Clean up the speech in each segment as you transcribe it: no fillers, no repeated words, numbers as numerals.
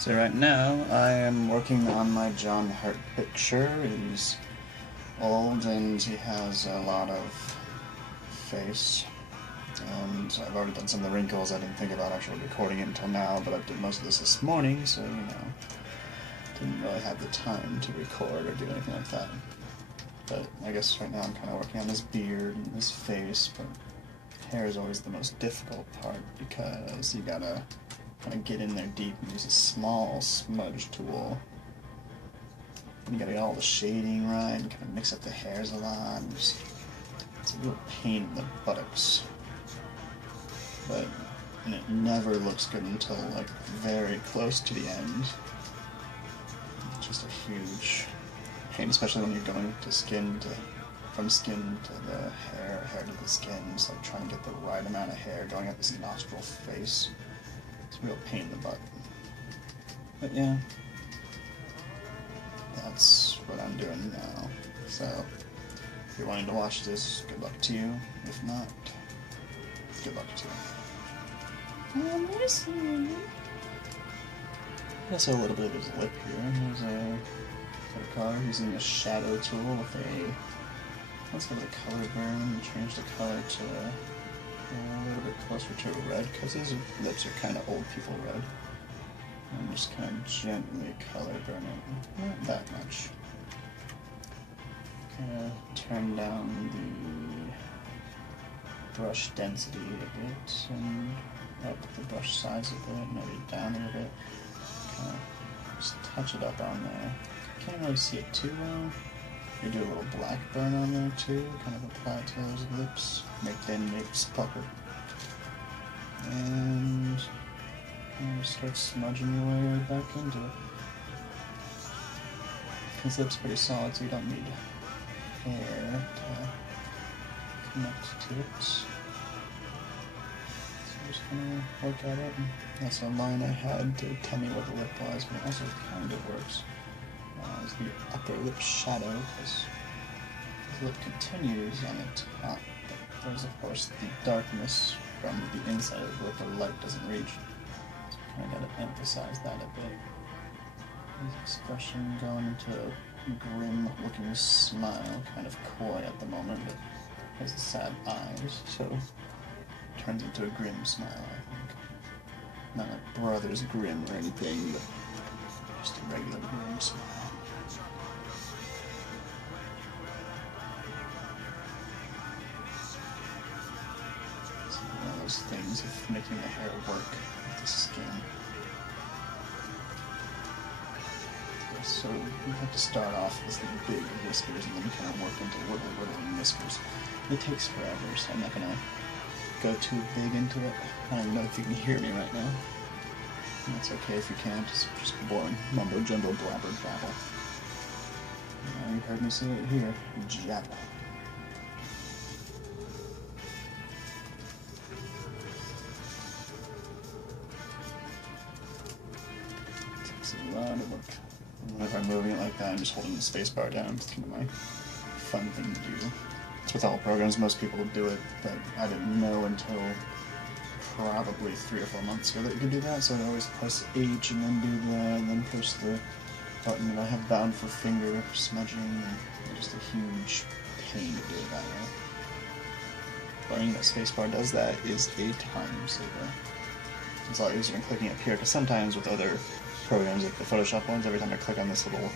So right now I am working on my John Hurt picture. He's old and he has a lot of face. And I've already done some of the wrinkles. I didn't think about actually recording it until now, but I did most of this morning, so didn't really have the time to record or do anything like that. But I guess right now I'm kind of working on his beard and his face, but hair is always the most difficult part because you gotta kind of get in there deep and use a small smudge tool. And you gotta get all the shading right and kind of mix up the hairs a lot. And it's a real pain in the buttocks. And it never looks good until like very close to the end. It's just a huge pain, especially when you're going from skin to the hair to the skin. It's like trying to get the right amount of hair going up his nostril face. It's a real pain in the butt. But yeah, that's what I'm doing now. So, if you're wanting to watch this, good luck to you. If not, good luck to you. I'm listening. Also a little bit of his lip here. There's a car using a shadow tool with let's go to the color burn and change the color to a little bit closer to red, because his lips are kind of old people red. I'm just kind of gently color burn it, not that much. Kind of turn down the brush density a bit, and up the brush size a bit, maybe down a little bit. Kind of just touch it up on there. Can't really see it too well. You do a little black burn on there too, kind of apply it to those lips, make the inmates pucker. And just start smudging your way right back into it. His lip's pretty solid, so you don't need hair to connect to it. So I'm just gonna work at it. And that's a line I had to tell me what the lip was, but it also kind of works. Is the upper lip shadow, because the lip continues on the top, but there's of course the darkness from the inside of the lip where light doesn't reach. So I kind of got to emphasize that a bit. His expression going into a grim looking smile, kind of coy at the moment, but has the sad eyes, so it turns into a grim smile, I think. Not like Brothers Grimm or anything, but just a regular grim smile. Things of making the hair work with the skin. So you have to start off with these big whiskers and then kind of work into little whiskers. It takes forever, so I'm not going to go too big into it. I don't even know if you can hear me right now. And that's okay if you can't, it's just boring mumbo jumbo blabber babble. You heard me say it here, jabber. A lot of work. Whenever I'm moving it like that, I'm just holding the space bar down. It's kind of my fun thing to do. It's with all programs, most people do it, but I didn't know until probably 3 or 4 months ago that you could do that, so I always press H and then do that, and then push the button that I have bound for finger smudging, and just a huge pain to do it that way. Learning that spacebar does that is a time saver. It's a lot easier than clicking up here, because sometimes with other programs like the Photoshop ones, every time I click on this little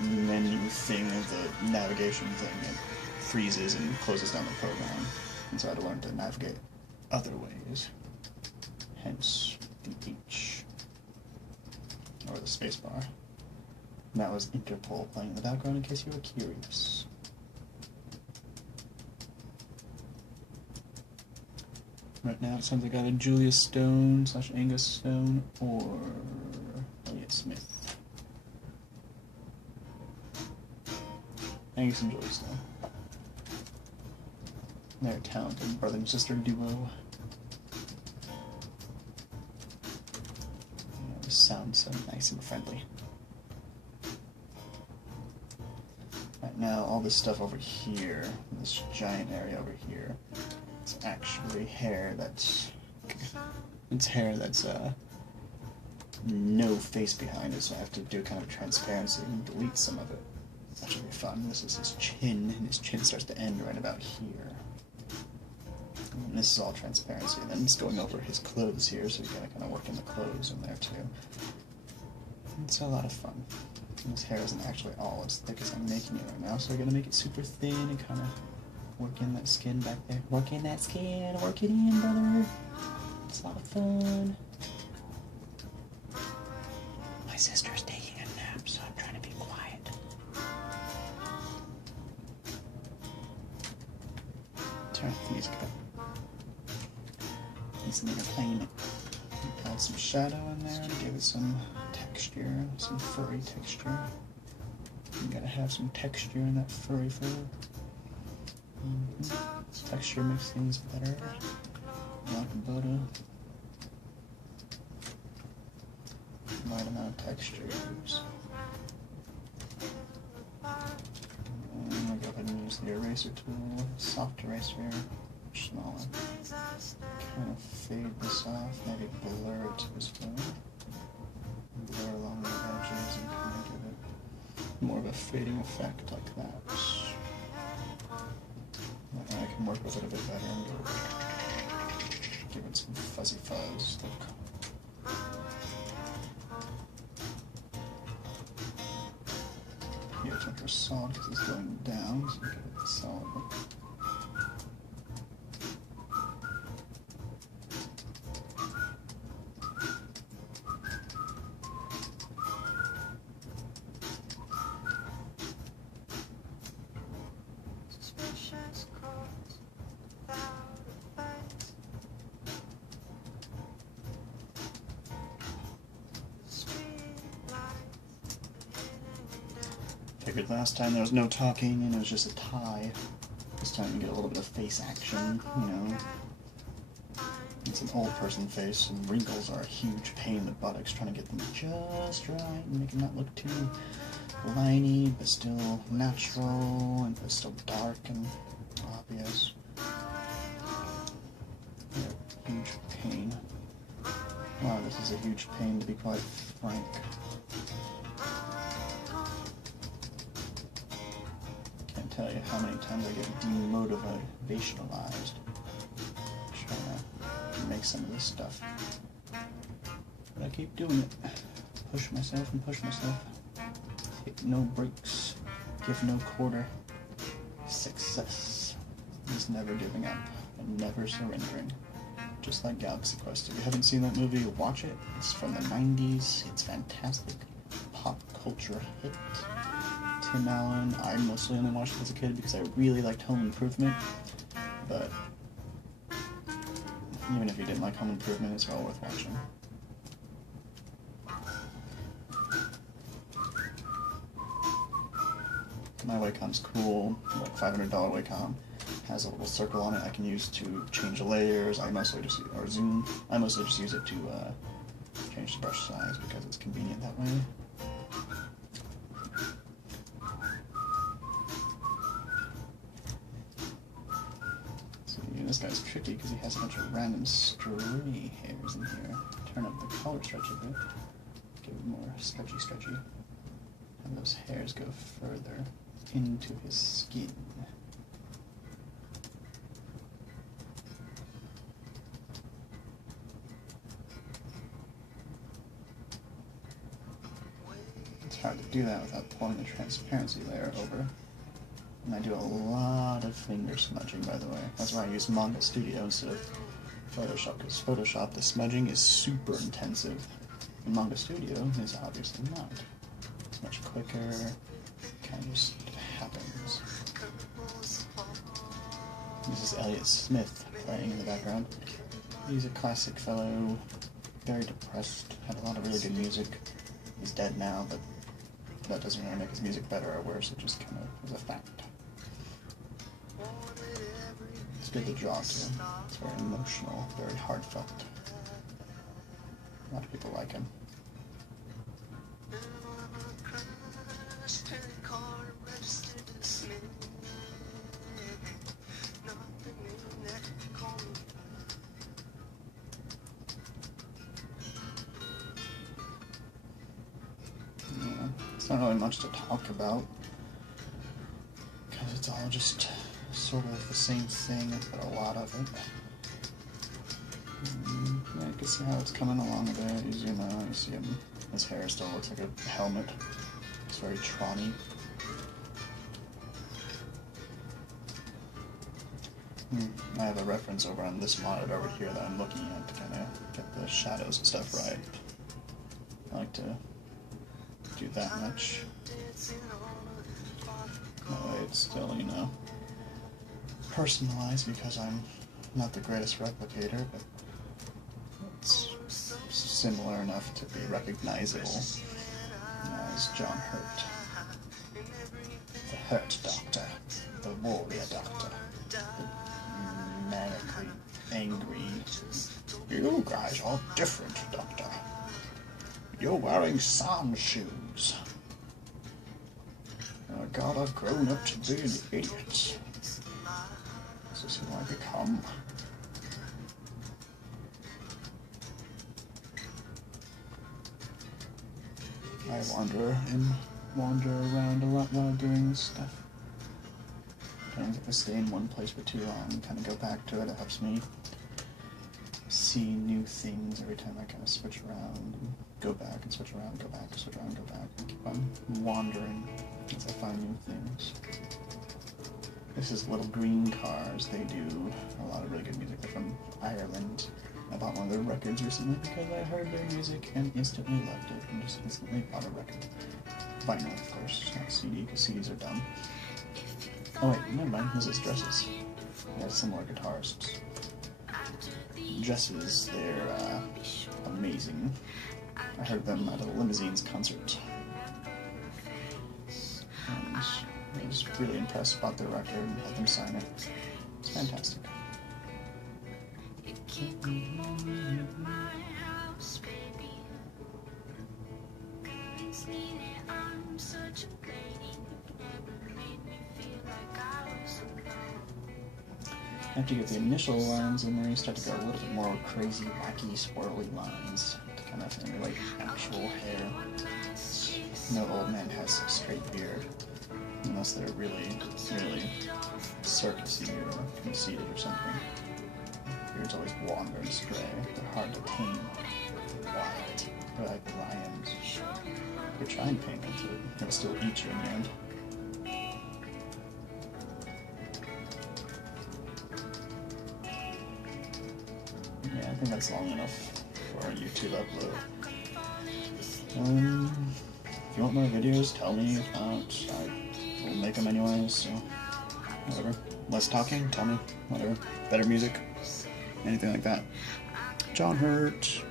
menu thing of the navigation thing, it freezes and closes down the program. And so I had to learn to navigate other ways. Hence the H, or the spacebar. And that was Interpol playing in the background in case you were curious. Right now it sounds like either Julia Stone / Angus Stone or Elliott Smith. Angus and Julia Stone. They're a talented brother and sister duo. They sound so nice and friendly. Right now, all this stuff over here, this giant area over here, it's actually hair that's no face behind it, so I have to do kind of transparency and delete some of it. That should be fun. This is his chin, and his chin starts to end right about here. And this is all transparency, and then it's going over his clothes here, so you gotta kind of work in the clothes in there too. It's a lot of fun. And his hair isn't actually all as thick as I'm making it right now, so we're gonna make it super thin and kind of work in that skin back there. Work in that skin, work it in, brother. It's a lot of fun. My sister's taking a nap, so I'm trying to be quiet. Turn the music up. This nigga playing it. Add some shadow in there to give it some texture, some furry texture. You gotta have some texture in that furry fur. Texture makes things better. Like butter. Right amount of textures. And I'm gonna go ahead and use the eraser tool, soft eraser, smaller. Kind of fade this off, maybe blur it as well. Blur along the edges and kind of give it more of a fading effect like that. And I can work with it a bit better and go give it some fuzzy fuzz look. Here it's more solid because it's going down, so give it a solid look. Figured last time there was no talking and it was just a tie. This time you get a little bit of face action, you know. It's an old person face, and wrinkles are a huge pain in the buttocks, trying to get them just right and make them not look too liney, but still natural, and but still dark and obvious. Yeah, huge pain. Wow, this is a huge pain to be quite frank. Can't tell you how many times I get demotivationalized trying to make some of this stuff. But I keep doing it. Push myself and push myself. Take no breaks. Give no quarter. Success is never giving up and never surrendering. Just like Galaxy Quest. If you haven't seen that movie, watch it. It's from the 90s. It's fantastic. Pop culture hit. Tim Allen. I mostly only watched it as a kid because I really liked Home Improvement. But even if you didn't like Home Improvement, it's well worth watching. My Wacom's cool, like $500 Wacom. Has a little circle on it I can use to change the layers. I mostly just zoom. I mostly just use it to change the brush size because it's convenient that way. See, this guy's tricky because he has a bunch of random stray hairs in here. Turn up the color stretch a bit. Give it more stretchy. And those hairs go further into his skin. It's hard to do that without pulling the transparency layer over. And I do a lot of finger smudging, by the way. That's why I use Manga Studio instead of Photoshop, because Photoshop, the smudging is super intensive. And Manga Studio is obviously not. It's much quicker, kind of just happens. This is Elliott Smith playing in the background. He's a classic fellow, very depressed, had a lot of really good music. He's dead now, but that doesn't really make his music better or worse, it just kind of is a fact. It's good to draw to. It's very emotional, very heartfelt. A lot of people like him. It's not really much to talk about, because it's all just sort of the same thing, but a lot of it. Yeah, you can see how it's coming along a bit. You zoom out, you see him. His hair still looks like a helmet. It's very Tron-y. I have a reference over on this monitor over here that I'm looking at to kind of get the shadows and stuff right. I like to do that much. That way it's still, you know, personalized, because I'm not the greatest replicator, but it's similar enough to be recognizable as John Hurt. The Hurt Doctor, the warrior doctor, the manically angry. You guys are different, Doctor. You're wearing sand shoes. Oh God, I've grown up to be an idiot. This is who I become. I wander around a lot while doing this stuff. Sometimes if I stay in one place for too long and kind of go back to it, it helps me see new things every time I kind of switch around and go back and switch around, go back, switch around, go back, and keep on wandering as I find new things. This is Little Green Cars. They do a lot of really good music. They're from Ireland. I bought one of their records recently because I heard their music and instantly loved it, and just instantly bought a record. Vinyl, of course, not CD, because CDs are dumb. Oh wait, never mind, this is Dresses. They have similar guitarists. Dresses, they're amazing. I heard them at a Limousines concert. And I was really impressed about their record and had them sign it. It's fantastic. After you get the initial lines in there, you start to go a little bit more crazy, wacky, swirly lines to kind of emulate actual hair. No old man has straight beard, unless they're really, really circusy or conceited or something. Beards always wander and stray. They're hard to paint. Wild. They're like lions. You try and paint them, it'll still eat you in the end. Yeah, I think that's long enough for a YouTube upload. If you want more videos, tell me. If not, I will make them anyways, so whatever. Less talking, tell me. Whatever. Better music. Anything like that. John Hurt.